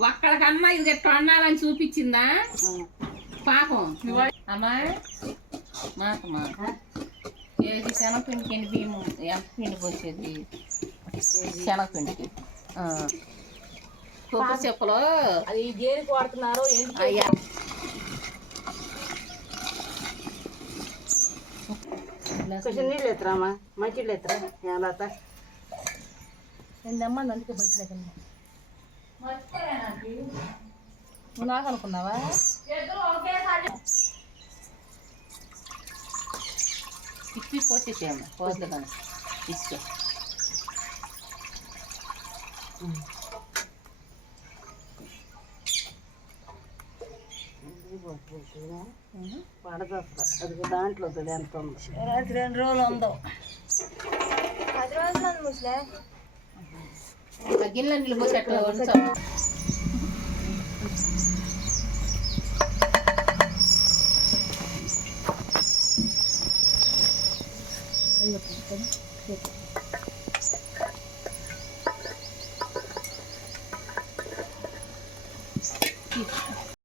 ఒక్కడికన్నా ఇది గట్ట వండాలని చూపించిందా పాపం అమ్మాయి మాకమ్మా కేజీ శనగపిండికి ఎన్ని బియ్యం ఎంత పిండి పోసేది శనగపిండికి కొబ్బరి చెప్పులు అది దేనికి వాడుతున్నారు అయ్యా కొంచెం నీళ్ళు ఎత్తరామా మంచిళ్ళు ఎత్తరా ఎలా ఏందమ్మా అందుకే మంచి లేకుండా నువ్వు నాకు అనుకున్నావా ఇప్పి పోసేసేయమ్మా పోద్దుగానే ఇసుక పడదు అది దాంట్లో ఎంత ఉంది రాత్రి 2 రోజులు ఉందో 10 రోజులు ఉంది ముసలే గిన్నె నీళ్ళు పోసి అట్లా ఉంచాము అయ్యో